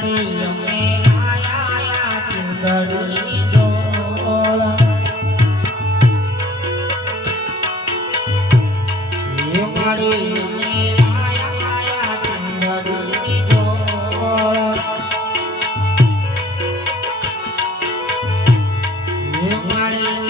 કુંડળી અમે આયા કુંડળી ડોળ કુંડળી અમે આયા કુંડળી ડોળ કુંડળી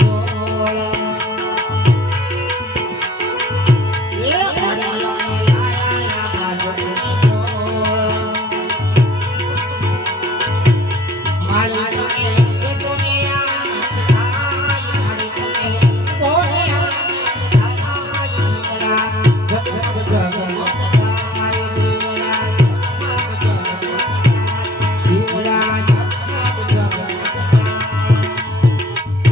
ગોળા